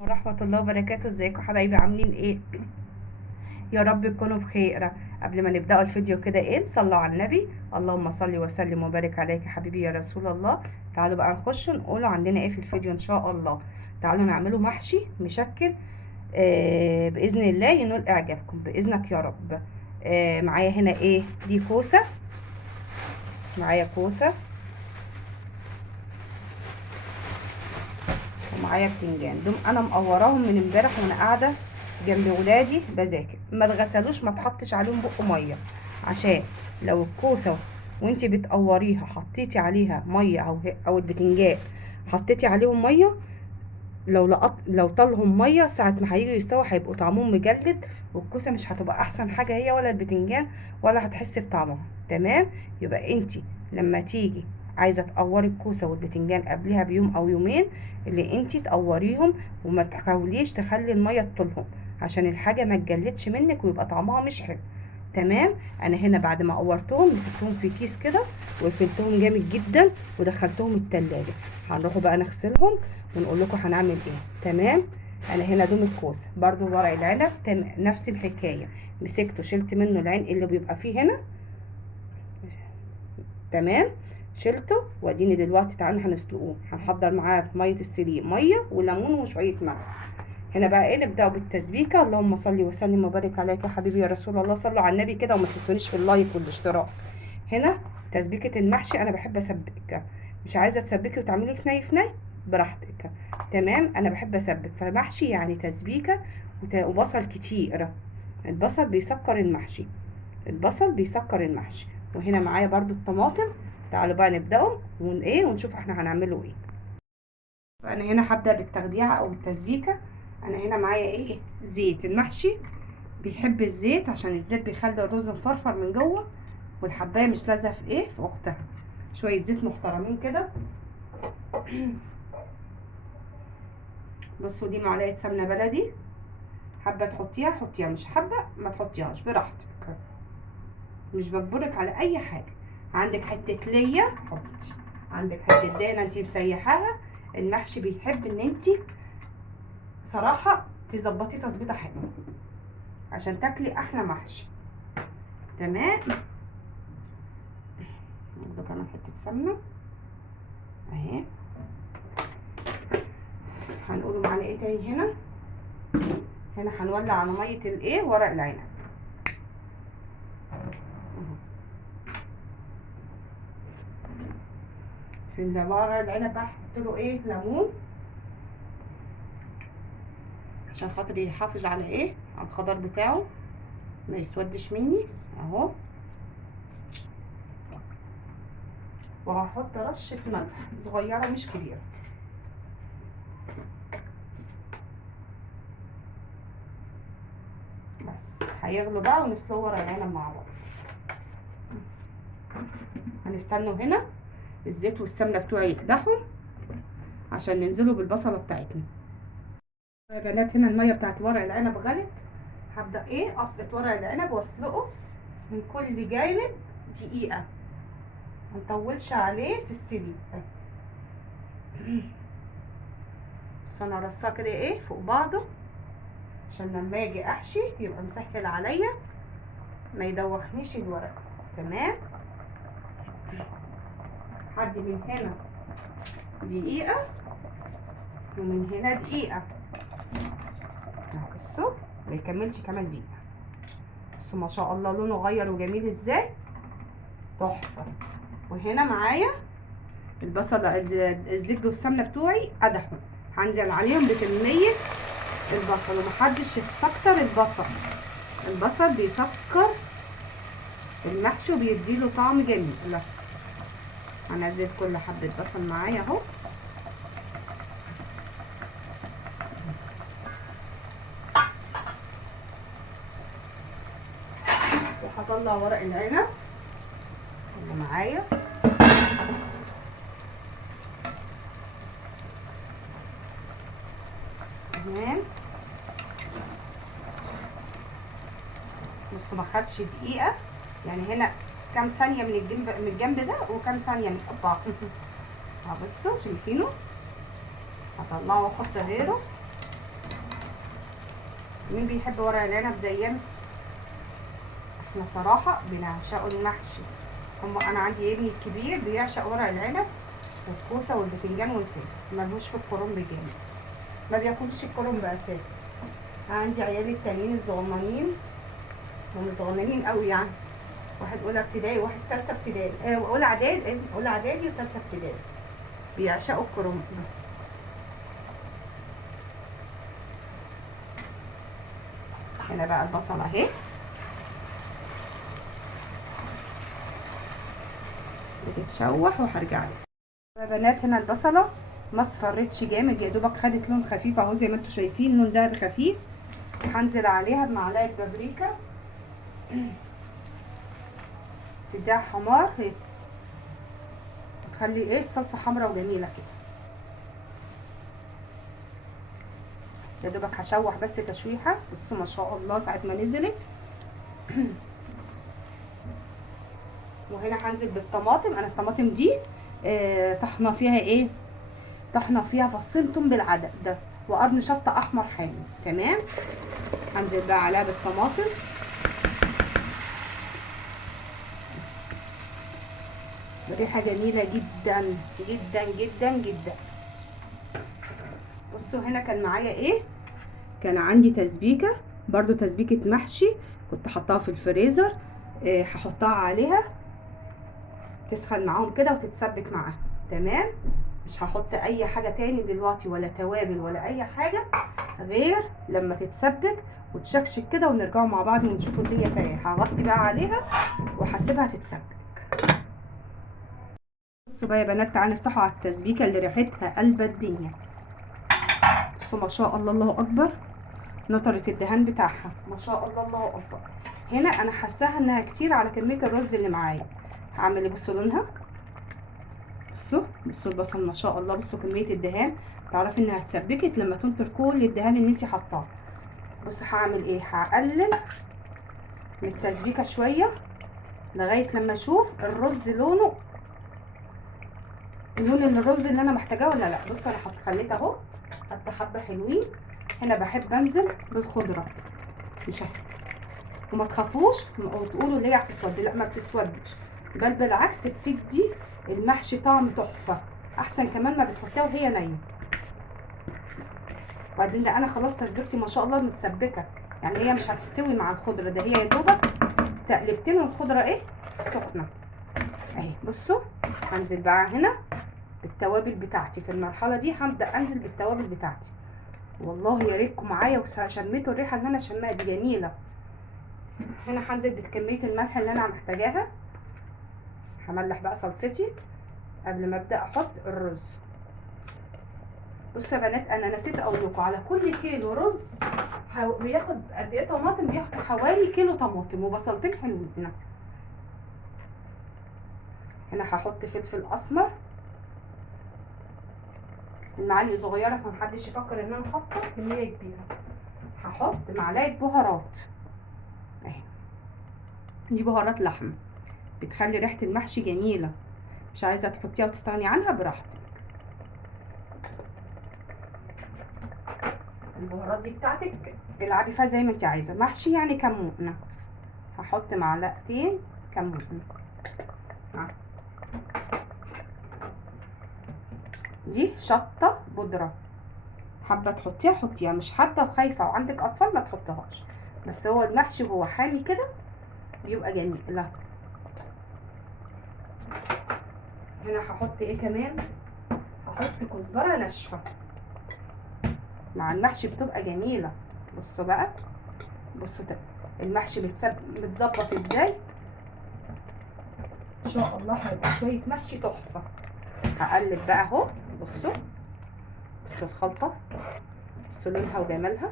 ورحمة الله وبركاته. ازيكم حبايبي؟ عاملين ايه؟ يا رب تكونوا بخير. قبل ما نبدأ الفيديو كده صلوا على النبي. اللهم صل وسلم وبارك عليك يا حبيبي يا رسول الله. تعالوا بقى نخش نقولوا عندنا ايه في الفيديو ان شاء الله. تعالوا نعمله محشي مشكل بإذن الله ينول اعجابكم بإذنك يا رب. معايا هنا دي كوسة، معايا كوسة ومعايا بتنجان. دول انا مقوراهم من امبارح وانا قاعده جنب ولادي بذاكر. ما اتغسلوش، ما تحطش عليهم بق ميه، عشان لو الكوسه وانتي بتقوريها حطيتي عليها ميه او البتنجان حطيتي عليهم ميه، لو طالهم ميه ساعه ما هيجوا يستووا هيبقوا طعمهم مجلد، والكوسه مش هتبقى احسن حاجه هي ولا البتنجان، ولا هتحسي بطعمها. تمام؟ يبقى انتي لما تيجي عايزه تقوري الكوسه والبتنجان قبلها بيوم او يومين، اللي انتي تقوريهم وما تحاوليش تخلي الميه تطولهم، عشان الحاجه ما تجلدش منك ويبقى طعمها مش حلو. تمام؟ انا هنا بعد ما قورتهم مسكتهم في كيس كده وقفلتهم جامد جدا ودخلتهم التلاجة. هنروحوا بقى نغسلهم ونقول لكم هنعمل ايه. تمام؟ انا هنا دوم الكوسه برضو ورق العنب نفس الحكايه، مسكته شلت منه العين اللي بيبقى فيه هنا. تمام؟ شلته واديني دلوقتي تعالوا هنسلقوه. هنحضر معاه في ميه السليق ميه وليمون وشويه ملح. هنا بقى نبداوا بالتسبيكه. اللهم صل وسلم وبارك عليك يا حبيبي يا رسول الله. صلوا على النبي كده وما تنسونيش في اللايك والاشتراك. هنا تسبيكه المحشي انا بحب اسبك، مش عايزه تسبكي وتعملي في ني في ني براحتك. تمام؟ انا بحب اسبك، فمحشي يعني تسبيكه وبصل كتير. البصل بيسكر المحشي، البصل بيسكر المحشي. وهنا معايا برضو الطماطم. تعالوا بقى نبداوا ونشوف احنا هنعمله ايه. فانا هنا هبدا بالتخديعه او بالتسبيكه. انا هنا معايا زيت. المحشي بيحب الزيت عشان الزيت بيخلي الرز مفرفر من جوه، والحبايه مش لازقه في اختها. شويه زيت محترمين كده. بصوا دي معلقه سمنه بلدي، حابه تحطيها حطيها، مش حابه ما تحطيهاش براحتك، مش بجبرك على اي حاجه. عندك حته ليا حطي، عندك حته دهنه انت مسيحاها. المحشي بيحب ان انت صراحه تظبطيه تظبيطه حلوه عشان تاكلي احلى محشي. تمام؟ ناخد كمان حته سمنه اهي. هنقوله معانا ايه تاني هنا. هنا هنولع على ميه ورق العنب. في ورق العنب بقى هحط له ليمون عشان خاطر يحافظ على على الخضار بتاعه ما يسودش مني اهو. وهحط رشه ملح صغيره مش كبيره. بس هيغلوا بقى ونسلقوا ورق العنب مع بعض. هنستنوا هنا الزيت والسمنه بتوعي يقدحوا عشان ننزلوا بالبصله بتاعتنا. يا بنات هنا الميه بتاعت ورق العنب غلت. هبدا اسقط ورق العنب واسلقه من كل جانب دقيقه، ما نطولش عليه في السليق. بس انا ارصاه كده فوق بعضه عشان لما اجي احشي يبقى مسهل عليا ما يدوخنيش الورق. تمام؟ حد من هنا دقيقه ومن هنا دقيقه. بصوا ما يكملش كمان دقيقه. بصوا ما شاء الله لونه غير وجميل ازاي، تحفه. وهنا معايا البصل الزبده والسمنه بتوعي قدحوا، هنزل عليهم بكميه البصل. ومحدش يستكتر البصل، البصل بيسكر المحشي وبيديله طعم جميل. لا هنزل كل حبه بصل معايا اهو. وهطلع ورق العنب اللي معايا. تمام؟ بصوا ما خدش دقيقه، يعني هنا كام ثانيه من الجنب ده وكام ثانيه من بعض. بصوا شايفينه؟ هطلعه واحط غيره. مين بيحب ورق العنب زينا؟ احنا صراحه بنعشقه المحشي. انا عندي ابني الكبير بيعشق ورق العنب والكوسه والبتنجان والفلفل، ملهوش في الكرنب جامد، ما بياكلش الكرنب اساسا. عندي عيالي التانيين الصغننين، هم صغننين قوي يعني، واحد اولى ابتدائي وواحد ثالثه ابتدائي، اولى اعدادي، اولى اعدادي وثالثه ابتدائي، بيعشقوا الكرنب. هنا بقى البصله اهي بتتشوح وهرجع لك يا بنات. هنا البصله ما اصفرتش جامد، يا دوبك خدت لون خفيف اهو زي ما انتم شايفين، لون دهبي خفيف. هنزل عليها بمعلقه بابريكا تديها حمار، تخلي ايه الصلصه حمراء وجميله كده. يا دوبك هشوح بس تشويحه. بصوا ما شاء الله ساعه ما نزلت. وهنا هنزل بالطماطم. انا الطماطم دي طحنه فيها ايه، طحنه فيها فصين توم بالعدد ده وقرن شطه احمر حامي. تمام. هنزل بقى عليها بالطماطم. ريحه جميله جدا جدا جدا جدا. بصوا هنا كان معايا ايه، كان عندي تسبيكه برضو، تسبيكه محشي كنت حطاها في الفريزر. هحطها عليها تسخن معاهم كده وتتسبك معاها. تمام. مش هحط اي حاجه تاني دلوقتي، ولا توابل ولا اي حاجه، غير لما تتسبك وتشكشك كده ونرجعوا مع بعض ونشوفوا الدنيا فيها ايه. هغطي بقى عليها وهسيبها تتسبك. بصوا بقى يا بنات، تعالوا نفتحوا على التسبيكه اللي ريحتها قلب الدنيا. بصوا ما شاء الله، الله اكبر، نطرة الدهان بتاعها ما شاء الله، الله اكبر. هنا انا حاساها انها كتير على كميه الرز اللي معايا. هعمل ايه؟ بصوا لونها، بصوا البصل ما شاء الله، بصوا كميه الدهان. تعرفي انها اتسبكت لما تنطر كل الدهان اللي انت حطاه. بصوا هعمل ايه، هقلل من التسبيكه شويه لغايه لما اشوف الرز لونه، لون الرز اللي انا محتاجاه ولا لا. بصوا انا خليت اهو، حتى حبه حلوين. هنا بحب انزل بالخضره، مش وما تخافوش وتقولوا اللي هي هتسود، لا ما بتسودش، بل بالعكس بتدي المحشي طعم تحفه، احسن كمان ما بتحطيها وهي نيه. وبعدين ده انا خلاص تسبيكتي ما شاء الله متسبكه، يعني هي مش هتستوي مع الخضره، ده هي يا دوبك تقلبتين والخضره ايه سخنه اهي. بصوا هنزل بقى هنا بالتوابل بتاعتي. في المرحله دي هبدا انزل بالتوابل بتاعتي. والله يا ريتكم معايا وشميتوا الريحه اللي انا شماها دي جميله. هنا هنزل بكميه الملح اللي انا محتاجاها. هملح بقى صلصتي قبل ما ابدا احط الرز. بصوا يا بنات، انا نسيت اقول لكم على كل كيلو رز بياخد قد ايه طماطم، بياخد حوالي كيلو طماطم وبصلتين حلوين. هنا هحط فلفل اسمر، المعلقه صغيره فمحدش يفكر ان انا حاطه كميه كبيره. هحط معلقه بهارات اهي، دي بهارات لحم بتخلي ريحه المحشي جميله، مش عايزه تحطيها وتستغني عنها براحتك. البهارات دي بتاعتك العبي فيها زي ما انت عايزه. محشي يعني كمون، هحط معلقتين كمون. دي شطه بودره، حابه تحطيها حطيها، مش حابه وخايفه وعندك اطفال ما تحطيهاش، بس هو المحشي وهو حامي كده بيبقى جميل. لا هنا هحط ايه كمان، هحط كزبره ناشفه مع المحشي بتبقى جميله. بصوا بقى، بصوا المحشي متظبط ازاي، ان شاء الله هيبقى شويه محشي تحفه. هقلب بقى اهو. بصوا الخلطه، بصوا لونها وجمالها،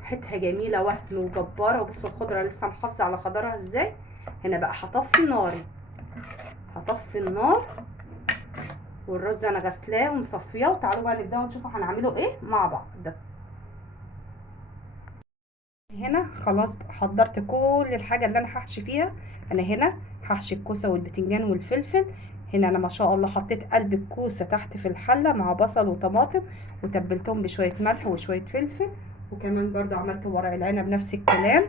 ريحتها جميله وهم وجباره. وبصوا الخضره لسه محافظه على خضرها ازاي. هنا بقى هطفي ناري، هطفي النار، والرز انا غسلاه ومصفياه. وتعالوا بقى نبداوا نشوفوا هنعمله ايه مع بعض. هنا خلاص حضرت كل الحاجه اللي انا هحشي فيها. انا هنا هحشي الكوسه والبتنجان والفلفل. هنا انا ما شاء الله حطيت قلب الكوسه تحت في الحله مع بصل وطماطم، وتبلتهم بشويه ملح وشويه فلفل وكمان برضو عملت ورق العنب نفس الكلام.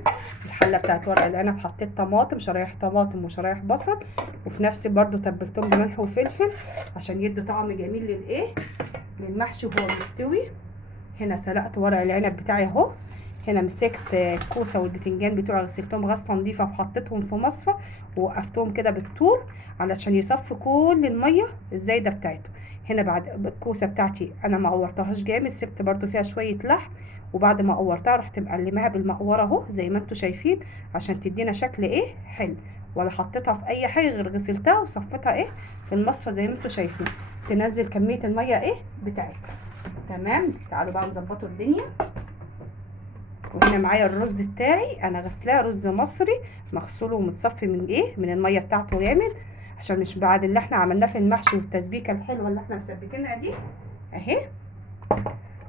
الحله بتاعت ورق العنب حطيت طماطم، شرايح طماطم وشرايح بصل، وفي نفس برضو تبلتهم بملح وفلفل عشان يدي طعم جميل للايه، للمحشي وهو مستوي. هنا سلقت ورق العنب بتاعي اهو. هنا مسكت الكوسه والبتنجان بتوعي غسلتهم غسله نظيفه وحطيتهم في مصفى ووقفتهم كده بالطول علشان يصفوا كل الميه الزايده بتاعته. هنا بعد الكوسه بتاعتي انا ما قورتهاش جامد، سبت برده فيها شويه لحم، وبعد ما قورتها رحت مقلماها بالمقوره اهو زي ما انتم شايفين عشان تدينا شكل ايه حلو. ولا حطيتها في اي حاجه غير غسلتها وصفتها ايه في المصفى زي ما انتم شايفين، تنزل كميه الميه ايه بتاعتها. تمام، تعالوا بقى نظبطوا الدنيا. وهنا معايا الرز بتاعي، انا غسلاه رز مصري مغسول ومتصفي من ايه من الميه بتاعته جامد، عشان مش بعد اللي احنا عملناه في المحشي والتسبيكه الحلوه اللي احنا مسبكينها دي اهي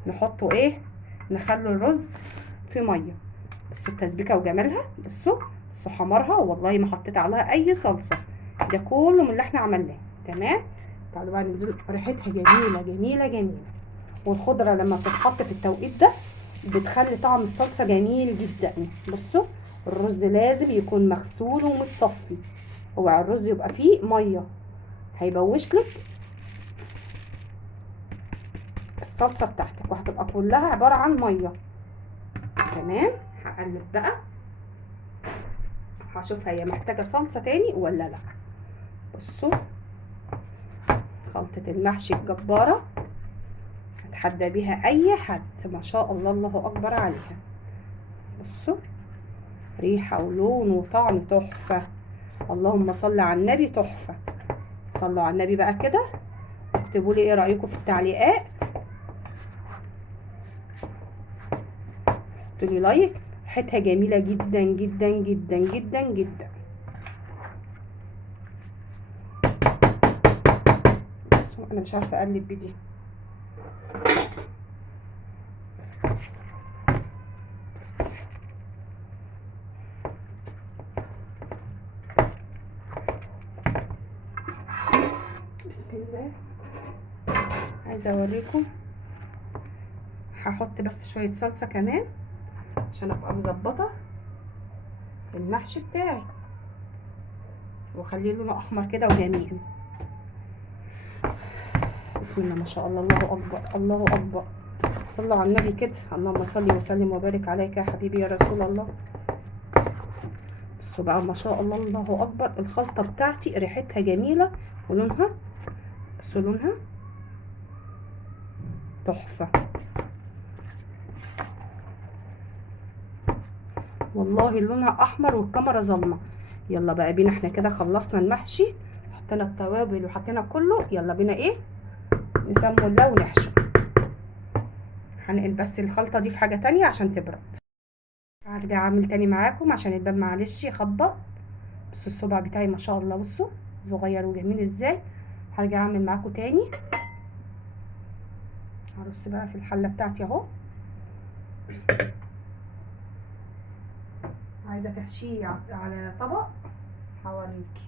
نحطه ايه، نخلي الرز في ميه. بصوا التسبيكه وجمالها، بصوا حمرها، والله ما حطيت عليها اي صلصه، ده كله من اللي احنا عملناه. تمام، تعالوا بقى ننزل. ريحتها جميله جميله جميله، والخضره لما بتتحط في التوقيت ده بتخلي طعم الصلصه جميل جدا. بصوا الرز لازم يكون مغسول ومتصفي، اوعى الرز يبقى فيه ميه هيبوش لك الصلصه بتاعتك وهتبقى كلها عباره عن ميه. تمام، هقلب بقى هشوفها هي محتاجه صلصه تاني ولا لا. بصوا خلطه المحشي الجباره هتحدى بيها اي حد، ما شاء الله الله اكبر عليها. بصوا ريحه ولون وطعم تحفه، اللهم صل على النبي، تحفه. صلوا على النبي بقى كده، اكتبوا لي ايه رايكم في التعليقات، حطوا لي لايك. ريحتها جميله جدا جدا جدا جدا جدا. بصوا انا مش عارفه اقلب بدي. بسم الله، عايزه اوريكم. هحط بس شويه صلصه كمان عشان ابقى مظبطه المحشي بتاعي واخليه لونه احمر كده وجميل. بسم الله ما شاء الله، الله اكبر الله اكبر. صلوا على النبي كده، اللهم صل وسلم وبارك عليك يا حبيبي يا رسول الله. بصوا بقى ما شاء الله الله اكبر، الخلطه بتاعتي ريحتها جميله ولونها، بصوا لونها تحفه والله، لونها احمر والكاميرا ظلمه. يلا بقى بينا، احنا كده خلصنا المحشي، حطينا التوابل وحطينا كله، يلا بينا ايه نسمي الله ونحشو. هنقل بس الخلطه دي في حاجه تانية عشان تبرد. هرجع اعمل تاني معاكم عشان الباب معلش يخبط. بصوا الصبع بتاعي ما شاء الله، بصوا صغير وجميل ازاي. هرجع اعمل معاكم تاني. هرص بقى في الحله بتاعتي اهو. عايزه تحشيه على طبق هوريكي.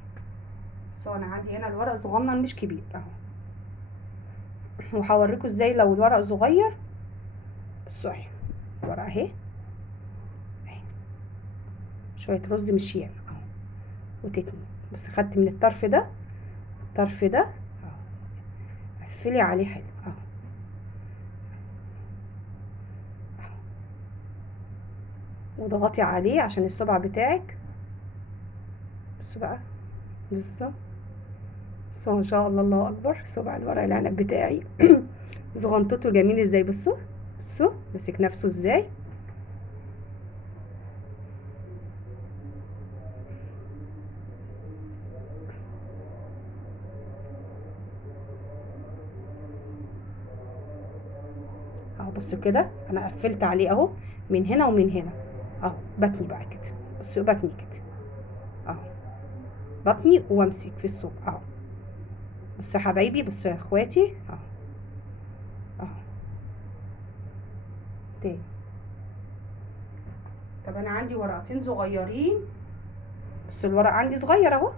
بصوا انا عندي هنا الورق صغنن مش كبير اهو، وهوريكم ازاي لو الورق صغير. بصوا اهي الورق اهي، شويه رز مشيان اهو وتتني. بس خدت من الطرف ده، الطرف ده اهو، قفلي عليه حلو اهو اهو، واضغطي عليه عشان الصبع بتاعك. بصوا بقى، بصوا بصوا ما شاء الله الله اكبر، صبع الورق العنب بتاعي زغنطته جميل ازاي. بصوا بصوا ماسك نفسه ازاي. اهو بصوا كده انا قفلت عليه اهو من هنا ومن هنا اهو، بتني بقى كده. بصوا بتني كده اهو، بطني وامسك في السوق اهو. بصوا يا حبايبي، بصوا يا اخواتي اهو اهو تاني. طب انا عندي ورقتين صغيرين، بس الورق عندي صغير اهو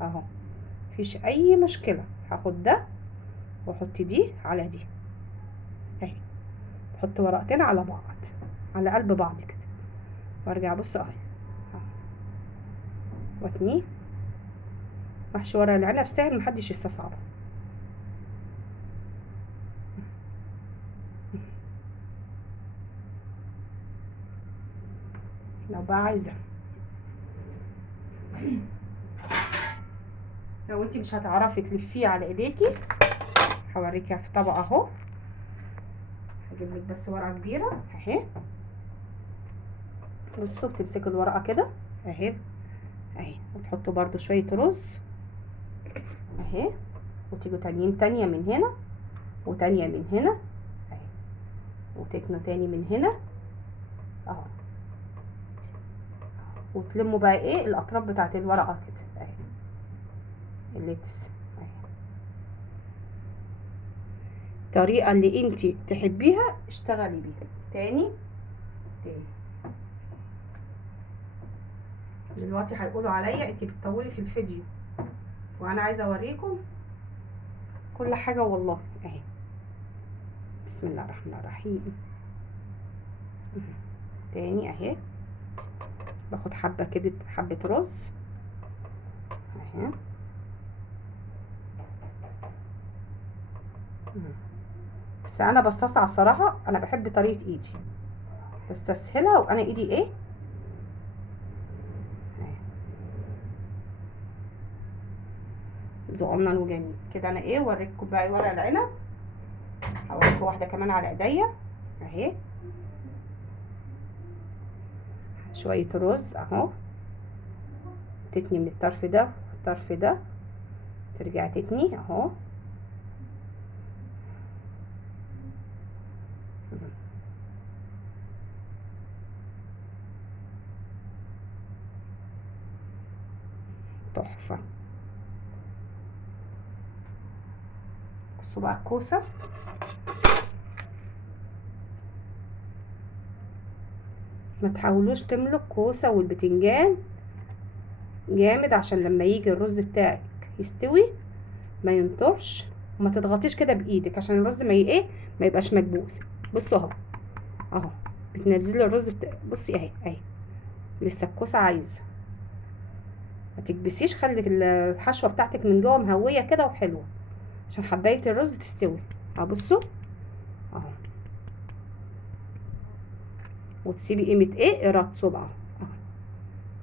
اهو، مفيش اي مشكله. هاخد ده واحط دي على دي اهي، بحط ورقتين على بعض على قلب بعض كده، وارجع بص اهي واتنيه. محشي ورق العنب سهل، محدش يستصعبه. لو بقى عايزه، لو انت مش هتعرفي تلفيه على ايديكي، هوريكي في طبق اهو. هجيب لك بس ورقه كبيره اهي. بصوا بتمسكوا الورقه كده اهي اهي، وتحطوا برده شويه رز اهي، وتيجوا تانية من هنا وتانية من هنا اهي، وتكنوا تاني من هنا اهو، وتلموا بقى ايه الاطراف بتاعت الورقه كده اهي، الليتس اهي. الطريقه اللي انت تحبيها اشتغلي بيها. تاني دلوقتي هيقولوا عليا انت بتطولي في الفيديو، وانا عايزه اوريكم كل حاجه والله اهي. بسم الله الرحمن الرحيم. تاني اهي، باخد حبه كده، حبه رز اهي. بس انا بستصعب بصراحه، انا بحب طريقه ايدي، بستسهلها وانا ايدي ايه زقنن وجميل كده. انا ايه وريتكم بقى ورق العنب، هوريكم واحده كمان على ايديا اهي. شويه رز اهو، تتني من الطرف ده والطرف ده، ترجع تتني اهو. تحفه. بصوا بقى الكوسه، ما تحاولوش تملوا الكوسه والبتنجان جامد، عشان لما يجي الرز بتاعك يستوي ما ينطرش، وما تضغطيش كده بايدك عشان الرز ما ايه ما يبقاش مكبوس. بصوا اهو اهو، بتنزلي الرز بصي اهي اهي، لسه الكوسه عايزه. ما تكبسيش، خلي الحشوه بتاعتك من جوه مهويه كده وحلوه عشان حبايه الرز تستوي. اهو بصوا اهو، وتسيبي قيمه ايه قيرات صبع اهو،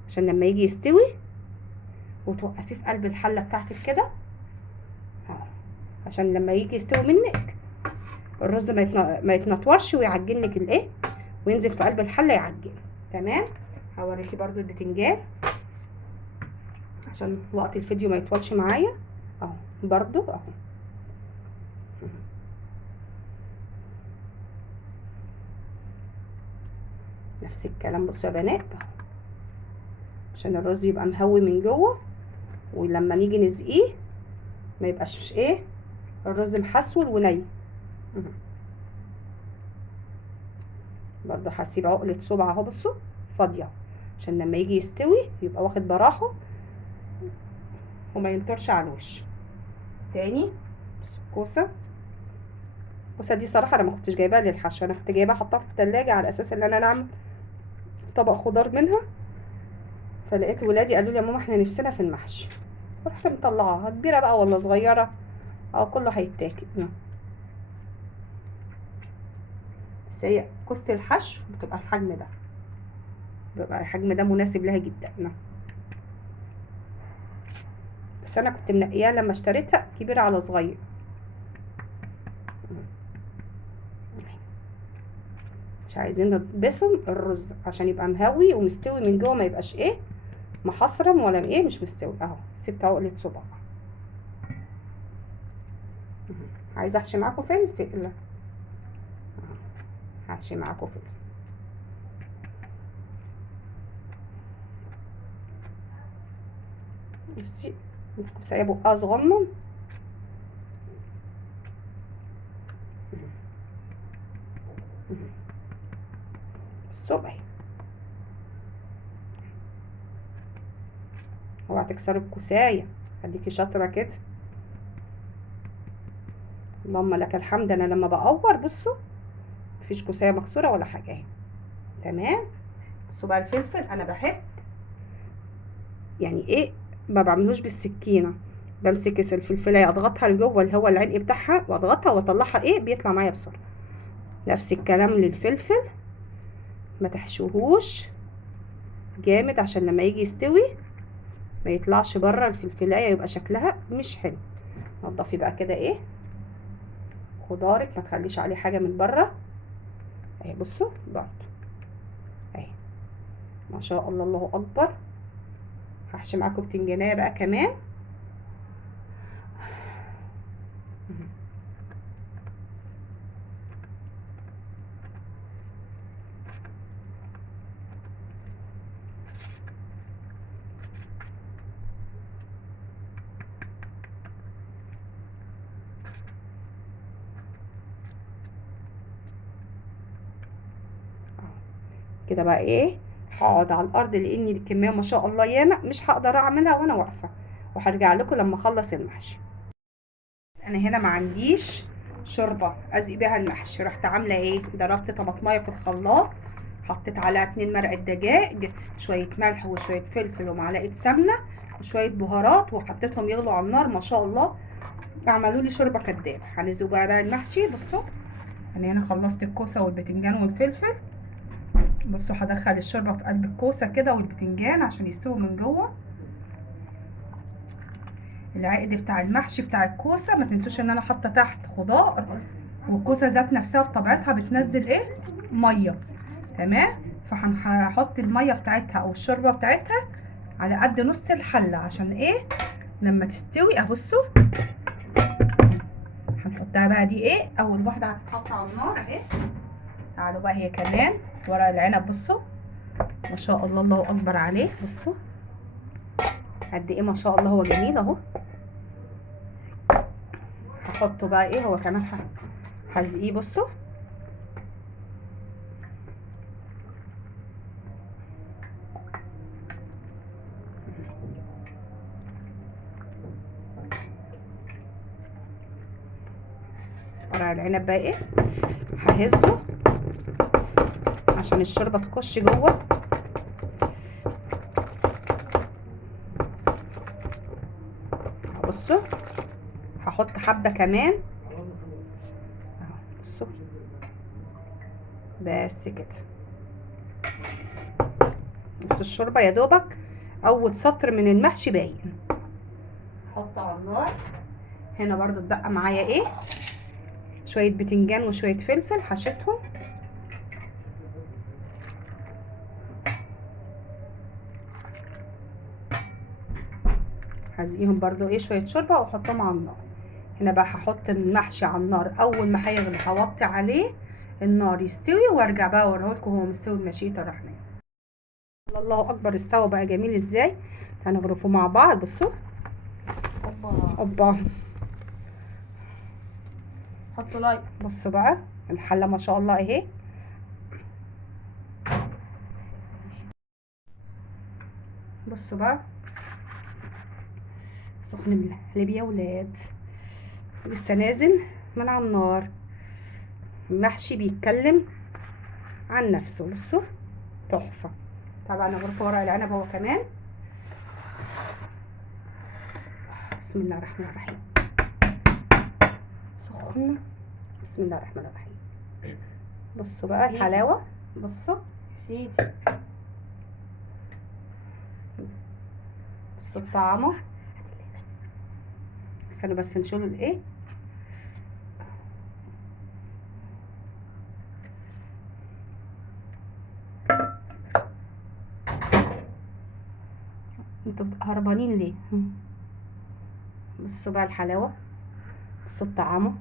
عشان لما يجي يستوي وتوقفيه في قلب الحله بتاعتك كده اهو، عشان لما يجي يستوي منك الرز ما يتنطورش ويعجن لك الايه، وينزل في قلب الحله يعجن. تمام. هوريكي برضو البتنجان عشان وقت الفيديو ما يطولش معايا اهو، برضو اهو نفس الكلام. بصوا يا بنات اهو، عشان الرز يبقى مهوي من جوه، ولما نيجي نسقيه ما يبقاش ايه الرز محسول وني. برضو هسيب عقله صبع اهو، بصوا فاضيه، عشان لما يجي يستوي يبقى واخد براحه وما ينطرش على الوش. تاني بصوا الكوسه دي صراحه انا ما كنتش جايباها للحشو، انا كنت جايباها احطها في التلاجة على اساس ان انا نعمل طبق خضار منها، فلقيت ولادي قالوا لي يا ماما احنا نفسنا في المحشي، رحت مطلعاها كبيره بقى ولا صغيره اه كله هيتاكل. بس هي كوسه الحشو بتبقى الحجم ده، بيبقى الحجم ده مناسب لها جدا. بس انا كنت منقياها لما اشتريتها كبيره على صغير. مش عايزين نطبسهم الرز عشان يبقى مهوي ومستوي من جوه، ما يبقاش ايه محصرم ولا ايه مش مستوي اهو. سبت عقله صبع. عايزه احشي معاكم فلفل، هحشي معاكم فلفل. بصي الكوسه بقها صغنن الصبح، اوعي تكسري الكوسايه، خليكي شاطره كده. اللهم لك الحمد، انا لما بقور بصوا مفيش كوسايه مكسوره ولا حاجه اهي. تمام. بصوا بقى الفلفل انا بحب يعني ايه، ما بعملوش بالسكينه، بمسك الفلفلايه اضغطها لجوه اللي هو العلق بتاعها واضغطها واطلعها ايه بيطلع معايا بسرعه. نفس الكلام للفلفل، ما تحشوهوش جامد عشان لما يجي يستوي ما يطلعش بره الفلفلايه يبقى شكلها مش حلو. نضفي بقى كده ايه خضارك، ما تخليش عليه حاجه من بره اهي. بصوا برضو اهي ما شاء الله الله اكبر. هحشي معاكم بتنجانيه بقى كمان. كده بقى ايه هقعد على الارض لان الكميه ما شاء الله ياما، مش هقدر اعملها وانا واقفه، وهرجع لكم لما اخلص المحشي. انا هنا ما عنديش شوربه ازقي بيها المحشي، رحت عامله ايه، ضربت طماطمايه في الخلاط، حطيت عليها 2 مرقه دجاج، شويه ملح وشويه فلفل ومعلقه سمنه وشويه بهارات، وحطيتهم يغلوا على النار. ما شاء الله عملوا لي شوربه كداب. هنزق بقى المحشي. بصوا انا هنا خلصت الكوسه والبتنجان والفلفل. بصوا هدخل الشوربه في قلب الكوسه كده والبتنجان عشان يستووا من جوه. العقد بتاع المحشي بتاع الكوسه ما تنسوش ان انا حاطه تحت خضار، والكوسه ذات نفسها بطبيعتها بتنزل ايه ميه. تمام. فهنحط الميه بتاعتها او الشوربه بتاعتها على قد نص الحله عشان ايه لما تستوي. ابصوا هنحطها بقى دي ايه اول واحده هتتحط على النار اهي. تعالوا بقى هي كمان ورق العنب. بصوا ما شاء الله الله اكبر عليه. بصوا قد ايه ما شاء الله هو جميل اهو. هحطه بقى ايه هو كمان هزقيه. بصوا ورق العنب بقى ايه ههزه عشان الشوربه تخش جوه. بصوا هحط حبه كمان اهو. بصوا بس كده. بصوا الشوربه يا دوبك اول سطر من المحشي باين. احطه على النار. هنا برضو اتبقى معايا ايه شويه بتنجان وشويه فلفل حشيتهم. هزقيهم برضو ايه شويه شوربه واحطهم على النار. هنا بقى هحط المحشي على النار. اول ما هيغلي هوطي عليه النار يستوي وارجع بقى اوريهولكم هو مستوي بمشيئه الرحمن. الله اكبر استوى بقى جميل ازاي. هنغرفه مع بعض. بصوا اوبا حطوا لايك. بصوا بقى الحله ما شاء الله اهي. بصوا بقى سخن الحليب يا ولاد لسه نازل من على النار. المحشي بيتكلم عن نفسه. بصوا تحفه. طبعا نغرف ورق العنب هو كمان. بسم الله الرحمن الرحيم. سخن. بسم الله الرحمن الرحيم. بصوا بقى الحلاوه. بصوا سيدي بصوا طعمه. استنوا بس نشيل الايه انتوا هربانين ليه. بصوا بقى الحلاوه. بصوا طعمه.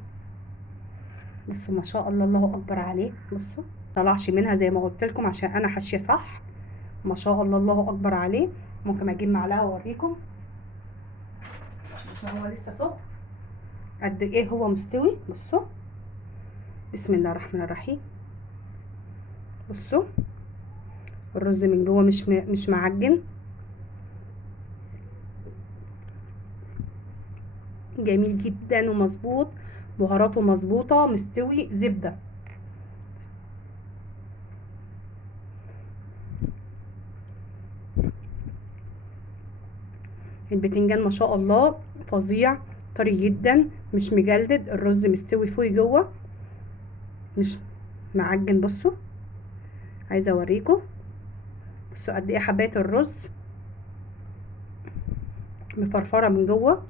بصوا ما شاء الله الله اكبر عليه. بصوا طلعش منها زي ما قلت لكم عشان انا حاشيه صح. ما شاء الله الله اكبر عليه. ممكن اجيب معلقه واوريكم. بصوا هو لسه سخن قد ايه هو مستوي. بصوا بسم الله الرحمن الرحيم. بصوا الرز من جوه مش معجن. جميل جدا ومظبوط. بهاراته مظبوطه. مستوي زبده. البتنجان ما شاء الله فظيع، طري جدا، مش مجلد، الرز مستوي فوق جوه، مش معجن. بصوا عايزه اوريكم، بصوا قد ايه حبايه الرز مفرفره من جوه.